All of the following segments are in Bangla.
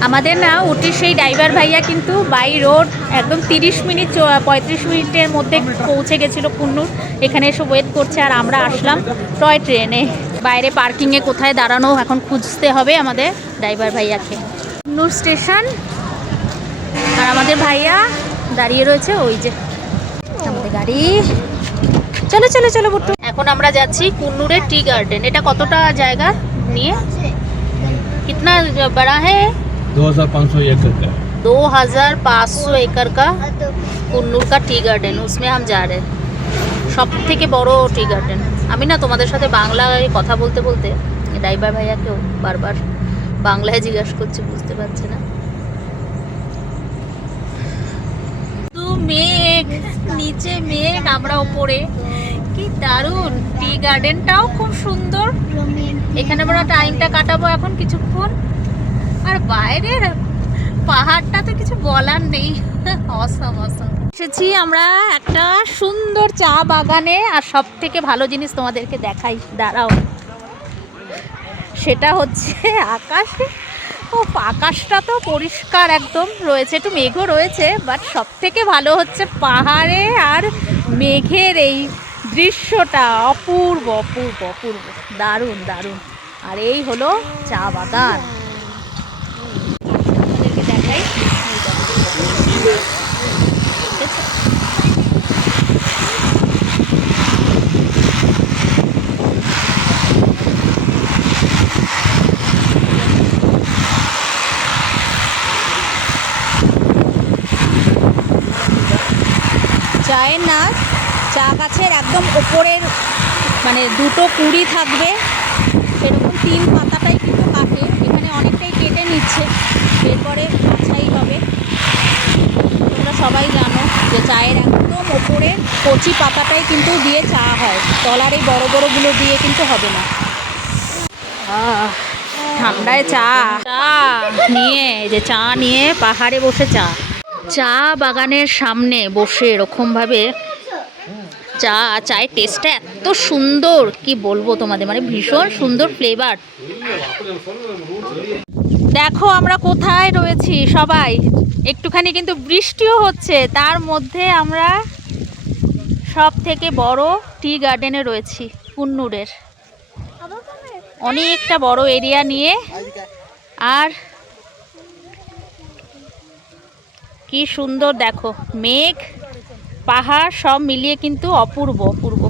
আমাদের না উটির সেই ড্রাইভার ভাইয়া কিন্তু বাই রোড একদম তিরিশ মিনিট চ- পঁয়ত্রিশ মিনিটের মধ্যে পৌঁছে গেছিলো কুন্নুর এখানে এসে ওয়েট করছে আর আমরা আসলাম টয় ট্রেনে বাইরে পার্কিংয়ে কোথায় দাঁড়ানো এখন খুঁজতে হবে আমাদের ড্রাইভার ভাইয়াকে কুন্নুর স্টেশন আর আমাদের ভাইয়া দাঁড়িয়ে রয়েছে ওই যে আমাদের গাড়ি চলো চলো চলো বুট্টু এখন আমরা যাচ্ছি কুন্নুরের টি গার্ডেন এটা কতটা জায়গা নিয়ে कितना बड़ा है दो हजार पाँच सौ एकड़ का दो हजार पाँच सौ एकड़ का কুন্নুর কা টি গার্ডেন उसमें हम जा रहे हैं সব থেকে বড় টি গার্ডেন আমি না তোমাদের সাথে বাংলায় কথা বলতে বলতে ড্রাইভার ভাইয়াকেও বারবার বাংলায় জিজ্ঞাসা করছি বুঝতে পারছে না তো মেঘ নিচে মেঘ আমরা ওপরে কি দারুণ টি গার্ডেনটাও খুব সুন্দর এখানে আমরা টাইমটা কাটাবো এখন কিছুক্ষণ আর বাইরের পাহাড়টা তো কিছু বলার নেই। অসম অসম এসেছি আমরা একটা সুন্দর চা বাগানে, আর সব থেকে ভালো জিনিস তোমাদেরকে দেখাই। দাঁড়াও। সেটা হচ্ছে আকাশে। ও আকাশটা তো পরিষ্কার একদম। রয়েছে একটু মেঘও রয়েছে বাট সব থেকে ভালো হচ্ছে পাহাড়ে আর মেঘের এই দৃশ্যটা। অপূর্ব অপূর্ব অপূর্ব। দারুণ দারুণ। আর এই হলো চা বাগান আপনাদেরকে দেখাই এই দেখো। দেখেছ? চায়ের না চা গাছের একদম ওপরের মানে দুটো কুড়ি থাকবে। সেরকম তিন পাতাটাই কিন্তু কাটে। এখানে অনেকটাই কেটে নিচ্ছে। এরপরে বাছাই হবে। তোমরা সবাই জানো যে চায়ের একদম ওপরে কচি পাতাটাই কিন্তু দিয়ে চা হয়। তলার এই বড় বড়গুলো দিয়ে কিন্তু হবে না। ঠান্ডায় চা। চা নিয়ে যে চা নিয়ে পাহাড়ে বসে চা। চা বাগানের সামনে বসে এরকমভাবে চা, চায়ের টেস্টটা এত সুন্দর, কি বলব তোমাদের? মানে ভীষণ সুন্দর ফ্লেভার দেখো আমরা কোথায় রয়েছি সবাই। একটুখানি কিন্তু বৃষ্টিও হচ্ছে, তার মধ্যে আমরা সব থেকে বড় টি গার্ডেনে রয়েছি কুন্নুরের অনেকটা বড় এরিয়া নিয়ে। আর কি সুন্দর দেখো, মেঘ, পাহাড় সব মিলিয়ে কিন্তু অপূর্ব অপূর্ব।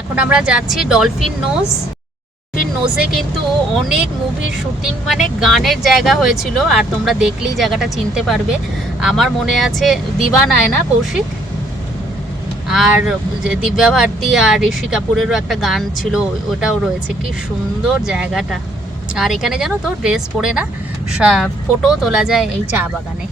এখন আমরা যাচ্ছি ডলফিন নোজ। ডলফিন নোজে কিন্তু অনেক মুভির শুটিং মানে গানের জায়গা হয়েছিল, আর তোমরা দেখলেই জায়গাটা চিনতে পারবে। আমার মনে আছে দিবানায় না কৌশিক, আর যে দিব্যা ভারতী আর ঋষি কাপুরেরও একটা গান ছিল, ওটাও রয়েছে। কি সুন্দর জায়গাটা। আর এখানে জানো তো, ড্রেস পরে না ফটো তোলা যায় এই চা বাগানে।